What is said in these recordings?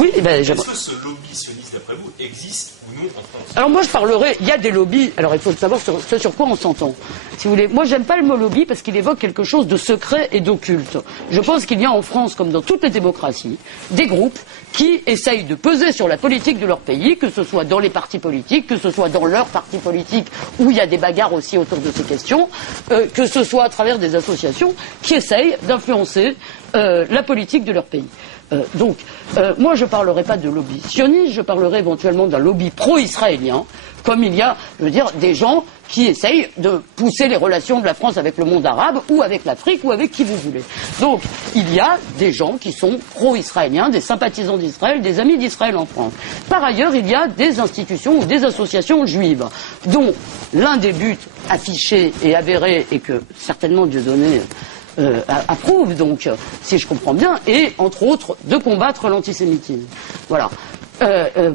Oui, ben, est-ce que ce lobby sioniste, d'après vous, existe ou non en France? Alors moi je parlerai, il y a des lobbies, alors il faut savoir ce sur quoi on s'entend. Si vous voulez, moi j'aime pas le mot lobby parce qu'il évoque quelque chose de secret et d'occulte. Je pense qu'il y a en France, comme dans toutes les démocraties, des groupes qui essayent de peser sur la politique de leur pays, que ce soit dans les partis politiques, que ce soit dans leur parti politique où il y a des bagarres aussi autour de ces questions, que ce soit à travers des associations qui essayent d'influencer la politique de leur pays. Donc, moi je ne parlerai pas de lobby sioniste, je parlerai éventuellement d'un lobby pro-israélien, comme il y a, je veux dire, des gens qui essayent de pousser les relations de la France avec le monde arabe, ou avec l'Afrique, ou avec qui vous voulez. Donc, il y a des gens qui sont pro-israéliens, des sympathisants d'Israël, des amis d'Israël en France. Par ailleurs, il y a des institutions ou des associations juives, dont l'un des buts affichés et avérés, et que certainement Dieudonné approuve, donc, si je comprends bien, et, entre autres, de combattre l'antisémitisme. Voilà.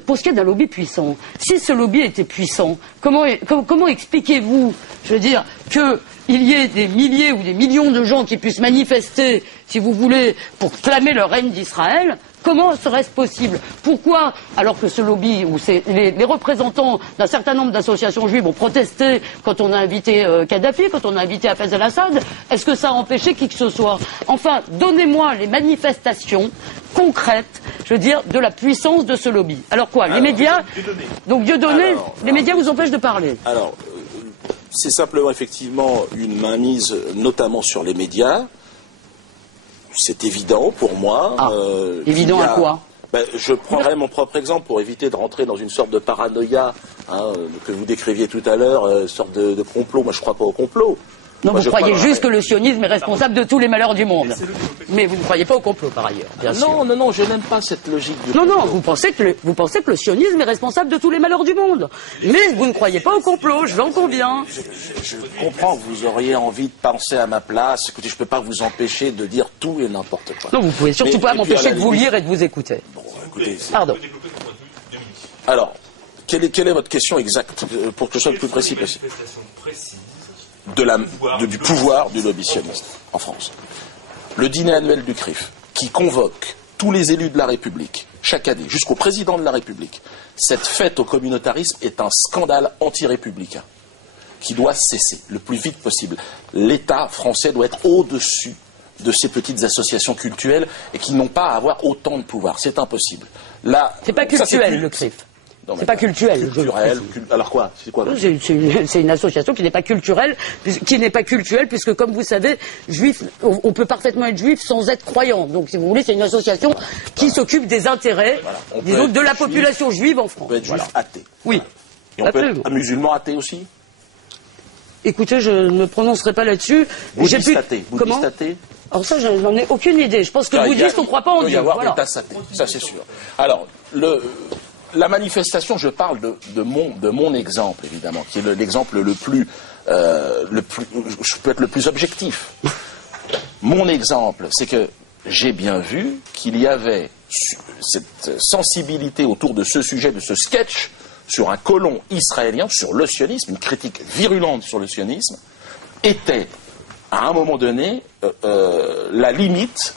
Pour ce qui est d'un lobby puissant, si ce lobby était puissant, comment expliquez-vous, je veux dire, qu'il y ait des milliers ou des millions de gens qui puissent manifester, si vous voulez, pour clamer le règne d'Israël? Comment serait-ce possible? Pourquoi, alors que ce lobby, ou les représentants d'un certain nombre d'associations juives ont protesté quand on a invité Kadhafi, quand on a invité Hafez al-Assad, est-ce que ça a empêché qui que ce soit? Enfin, donnez-moi les manifestations concrètes, je veux dire, de la puissance de ce lobby. Alors quoi? Les médias, donc Dieudonné, les médias vous empêchent de parler. Alors, c'est simplement effectivement une mainmise, notamment sur les médias. C'est évident pour moi. Évident à quoi? Je prendrai mon propre exemple pour éviter de rentrer dans une sorte de paranoïa que vous décriviez tout à l'heure, une sorte de complot. Moi, je ne crois pas au complot. Non, vous croyez juste que le sionisme est responsable de tous les malheurs du monde. Mais vous ne croyez pas au complot, par ailleurs, bien sûr. Non, je n'aime pas cette logique du complot. Non, vous pensez que le sionisme est responsable de tous les malheurs du monde. Mais vous ne croyez pas au complot, je l'en conviens. Je comprends que vous auriez envie de penser à ma place. Écoutez, je ne peux pas vous empêcher de dire tout et n'importe quoi. Non, vous ne pouvez surtout pas m'empêcher de vous lire et de vous écouter. Bon, écoutez, pardon. Alors, quelle est votre question exacte, pour que je sois plus précis possible? Du pouvoir du lobby sioniste en France. Le dîner annuel du CRIF, qui convoque tous les élus de la République, chaque année, jusqu'au président de la République, cette fête au communautarisme est un scandale anti-républicain qui doit cesser le plus vite possible. L'État français doit être au-dessus de ces petites associations cultuelles et qui n'ont pas à avoir autant de pouvoir. C'est impossible. C'est pas cultuel, le CRIF. C'est pas cultuel. Alors quoi? C'est quoi? C'est une association qui n'est pas culturelle, puisque comme vous savez, juif, on peut parfaitement être juif sans être croyant. Donc si vous voulez, c'est une association qui s'occupe des intérêts, disons, de la population juive en France. On peut être juif athée. Oui. Et on peut être un musulman athée aussi? Écoutez, je ne me prononcerai pas là-dessus. Bouddhiste athée. Bouddhiste athée? Alors ça, je n'en ai aucune idée. Je pense que bouddhiste, on ne croit pas en Dieu. Il peut y avoir des tasses athées, ça c'est sûr. Alors, la manifestation, je parle de mon exemple, évidemment, qui est l'exemple je peux être le plus objectif. Mon exemple, c'est que j'ai bien vu qu'il y avait cette sensibilité autour de ce sujet, de ce sketch, sur un colon israélien, sur le sionisme, une critique virulente sur le sionisme, était, à un moment donné, la limite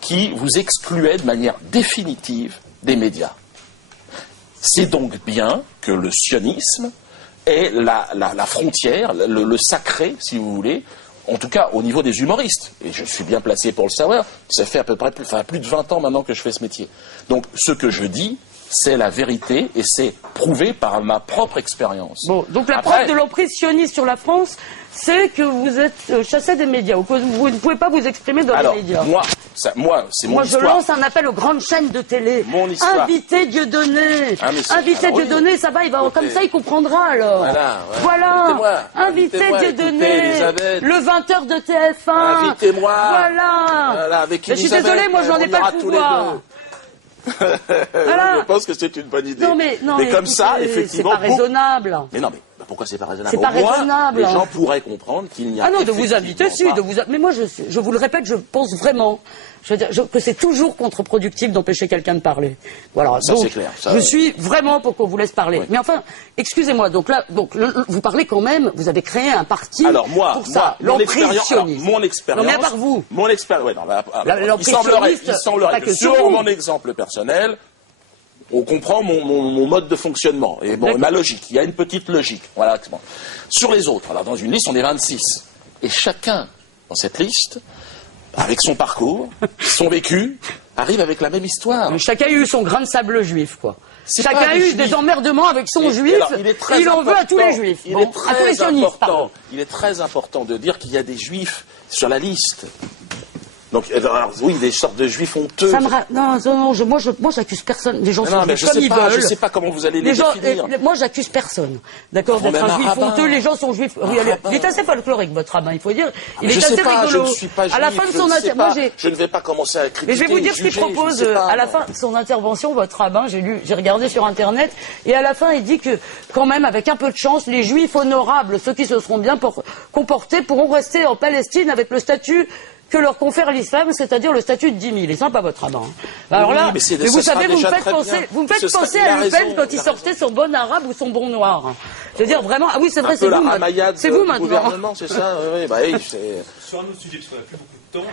qui vous excluait de manière définitive des médias. C'est donc bien que le sionisme est la frontière, le sacré, si vous voulez, en tout cas au niveau des humoristes. Et je suis bien placé pour le savoir, ça fait à peu près plus de 20 ans maintenant que je fais ce métier. Donc ce que je dis, c'est la vérité et c'est prouvé par ma propre expérience. Bon, donc la preuve de l'emprise sioniste sur la France, c'est que vous êtes chassé des médias, ou que vous ne pouvez pas vous exprimer dans les médias. Moi, c'est mon histoire. Je lance un appel aux grandes chaînes de télé. Mon histoire. Invitez Dieudonné. Invitez Dieudonné, ça va, comme ça il comprendra alors. Voilà. Invitez Dieudonné. Le 20h de TF1. Invitez-moi. Voilà. Avec je suis désolé, moi je n'en ai pas le pouvoir. Voilà. Je pense que c'est une bonne idée. Mais comme ça, effectivement. C'est pas raisonnable. Mais non, pourquoi c'est pas raisonnable? C'est pas raisonnable. Les gens pourraient comprendre qu'il n'y a non, de vous inviter, mais moi, je vous le répète, je pense vraiment que c'est toujours contre-productif d'empêcher quelqu'un de parler. Voilà. Ça, c'est clair. Je suis vraiment pour qu'on vous laisse parler. Oui. Mais enfin, excusez-moi, vous parlez quand même, vous avez créé un parti pour ça. L'emprise sioniste. Mon expérience. Non, mais à part vous. Mon expérience. Il semblerait que sur mon exemple personnel, On comprend mon mode de fonctionnement et ma logique. Il y a une petite logique. Voilà. Sur les autres, alors dans une liste, on est 26. Et chacun, dans cette liste, avec son parcours, son vécu, arrive avec la même histoire. Mais chacun a eu son grain de sable juif, quoi. Chacun a eu des emmerdements avec son juif, et il en veut à tous les juifs. Il est très important de dire qu'il y a des juifs sur la liste. Donc, alors, oui, des sortes de juifs honteux. Moi, j'accuse personne. Les gens sont juifs comme ils veulent. Je ne sais pas comment vous allez les définir. Moi, j'accuse personne. D'accord, d'être un juif honteux. Les gens sont juifs. Il est assez folklorique, votre rabbin, il faut dire. Il est assez rigolo. Je ne suis pas juif. À la fin de son intervention, je ne vais pas commencer à critiquer. Mais je vais vous dire ce qu'il propose à la fin de son intervention, votre rabbin. J'ai regardé sur Internet, et à la fin, il dit que, quand même, avec un peu de chance, les juifs honorables, ceux qui se seront bien comportés, pourront rester en Palestine avec le statut que leur confère l'islam, c'est-à-dire le statut de 10 000. Et sympa votre rabbin. Alors là, mais vous savez, vous me faites penser à Le Pen quand il sortait son bon arabe ou son bon noir. Je veux dire, vraiment, ah oui, c'est vrai, c'est vous maintenant. C'est vous maintenant. C'est ça, oui, Sur un autre sujet, parce qu'on n'a plus beaucoup de temps,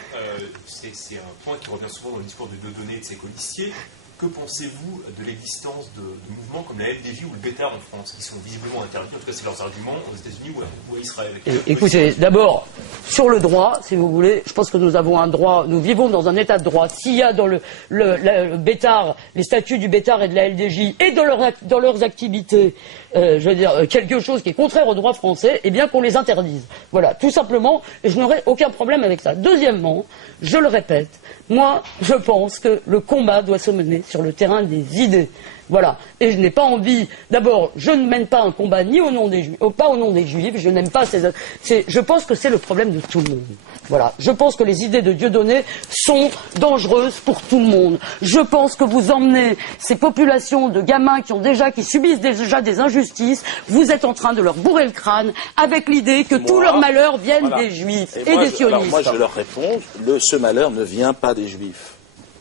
c'est un point qui revient souvent dans le discours de Dieudonné et de ses colistiers. Que pensez-vous de l'existence de mouvements comme la LDJ ou le Bétard en France, qui sont visiblement interdits, en tout cas c'est leurs arguments, aux États-Unis ou à Israël? Écoutez, d'abord, sur le droit, si vous voulez, je pense que nous avons un droit, nous vivons dans un état de droit. S'il y a dans le Bétard, les statuts du Bétard et de la LDJ, et dans leurs activités, je veux dire, quelque chose qui est contraire au droit français, eh bien qu'on les interdise. Voilà, tout simplement, et je n'aurai aucun problème avec ça. Deuxièmement, je le répète, moi, je pense que le combat doit se mener sur le terrain des idées. Voilà. Et je n'ai pas envie. D'abord, je ne mène pas un combat ni au nom des Juifs, pas au nom des Juifs. Je n'aime pas je pense que c'est le problème de tout le monde. Voilà. Je pense que les idées de Dieudonné sont dangereuses pour tout le monde. Je pense que vous emmenez ces populations de gamins qui subissent déjà des injustices. Vous êtes en train de leur bourrer le crâne avec l'idée que tous leurs malheurs viennent des Juifs et des sionistes. Alors moi, je leur réponds, ce malheur ne vient pas des Juifs.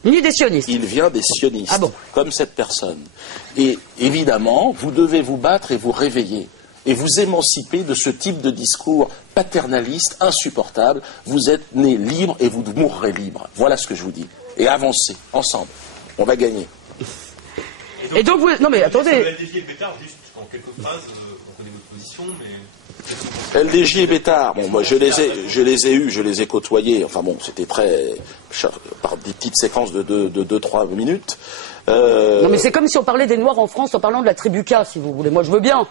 Ni des sionistes. Il vient des sionistes, ah bon, comme cette personne. Et évidemment, vous devez vous battre et vous réveiller. Et vous émanciper de ce type de discours paternaliste, insupportable. Vous êtes nés libres et vous mourrez libres. Voilà ce que je vous dis. Et avancez, ensemble. On va gagner. Et donc vous... Non mais attendez. LDJ et Bétard, juste en quelques phrases, on connaît votre position, mais... LDJ et Bétard, bon, moi je les ai côtoyés, enfin bon, c'était par des petites séquences de 2-3 minutes. Non mais c'est comme si on parlait des Noirs en France en parlant de la tribu K, si vous voulez. Moi je veux bien.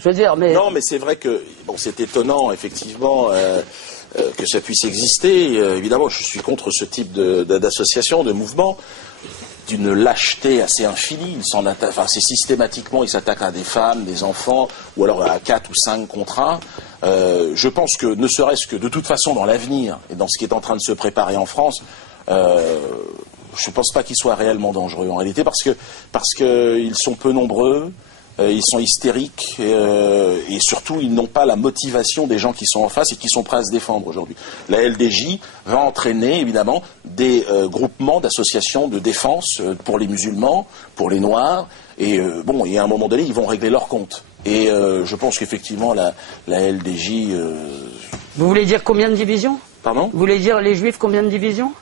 Je veux dire, mais... Non, mais c'est vrai que c'est étonnant, effectivement, que ça puisse exister. Évidemment, je suis contre ce type d'association, de mouvement, d'une lâcheté assez infinie. C'est systématiquement, ils s'attaquent à des femmes, des enfants, ou alors à 4 ou 5 contre 1. Je pense que, ne serait-ce que de toute façon dans l'avenir, et dans ce qui est en train de se préparer en France, je ne pense pas qu'ils soient réellement dangereux en réalité, parce qu'ils sont peu nombreux. Ils sont hystériques et surtout ils n'ont pas la motivation des gens qui sont en face et qui sont prêts à se défendre aujourd'hui. La LDJ va entraîner évidemment des groupements d'associations de défense pour les musulmans, pour les noirs et à un moment donné ils vont régler leur compte. Et je pense qu'effectivement la LDJ... Vous voulez dire combien de divisions? Pardon? Vous voulez dire les Juifs combien de divisions?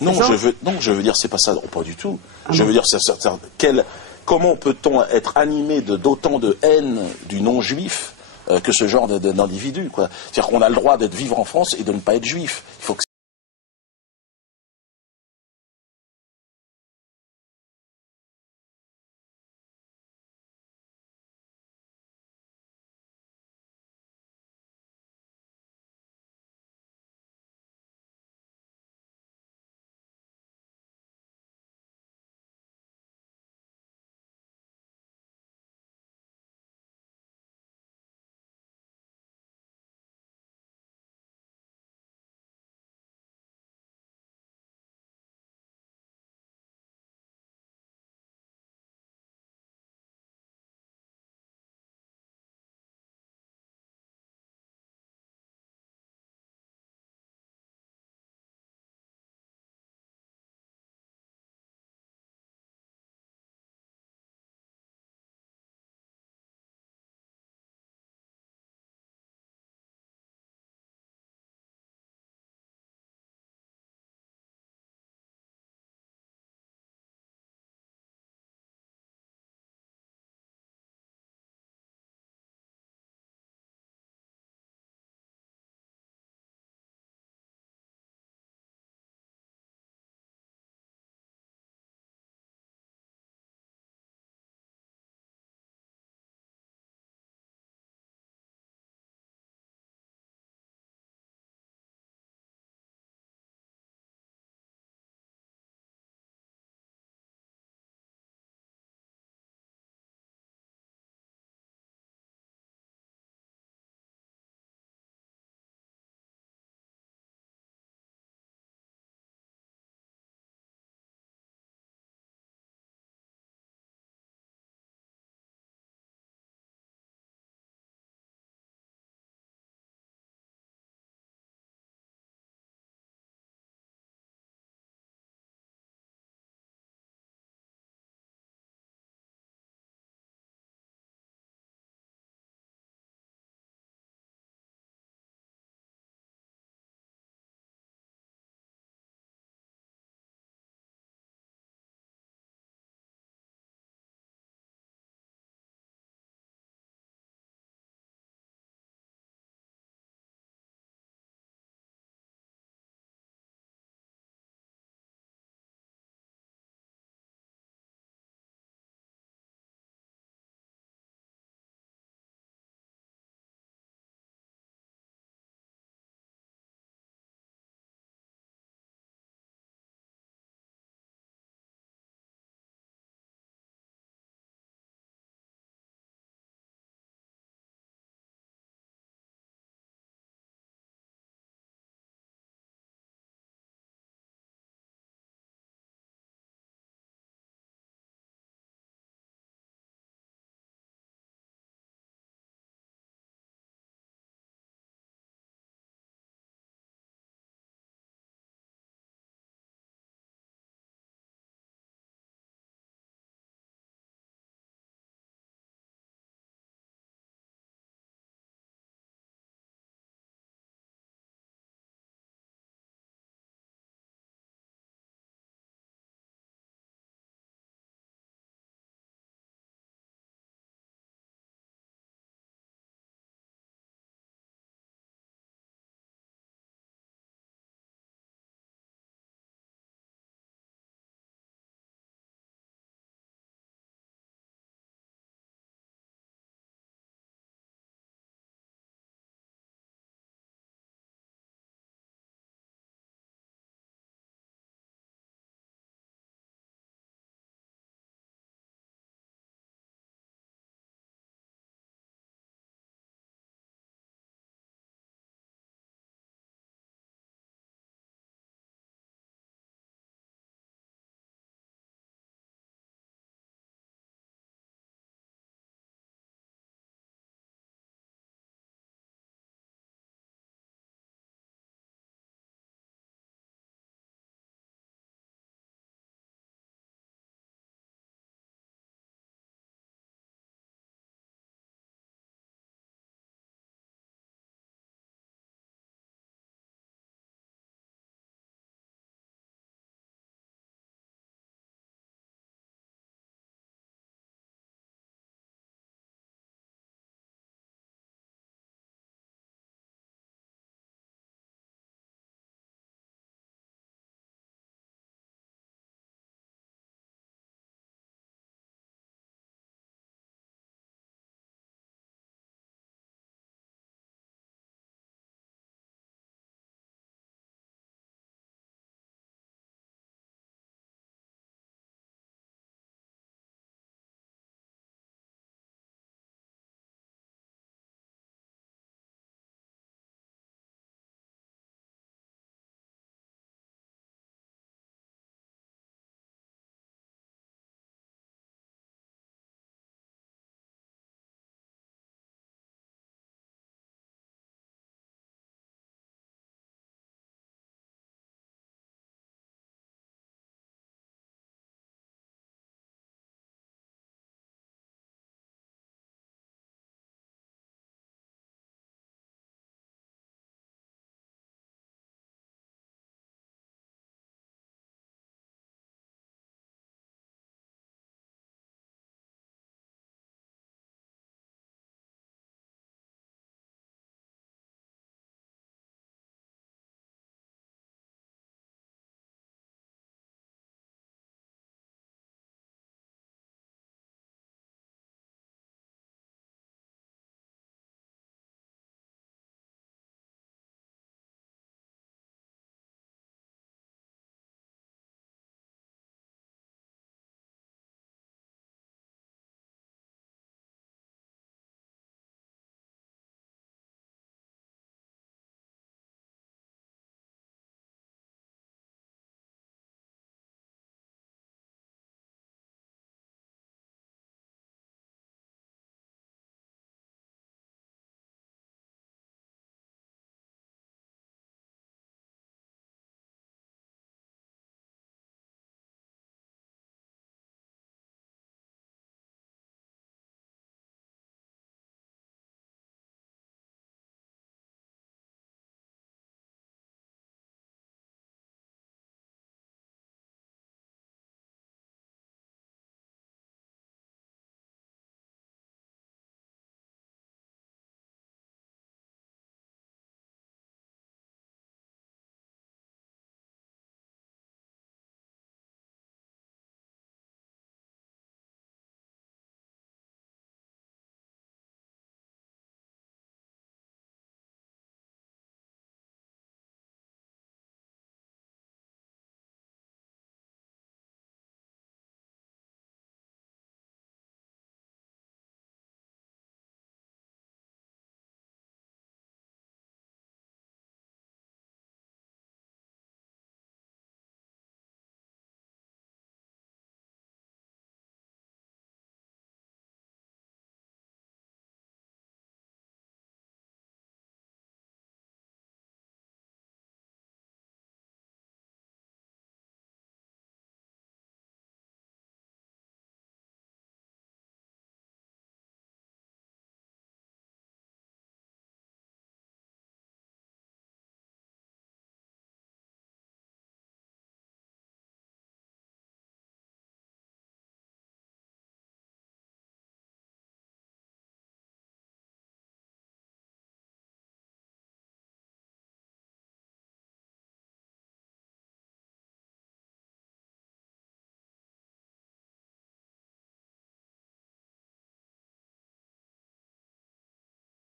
Non, je veux dire c'est pas ça, pas du tout. Je veux dire comment peut-on être animé d'autant de haine du non-juif que ce genre d'individu, quoi. C'est-à-dire qu'on a le droit de vivre en France et de ne pas être juif. Il faut que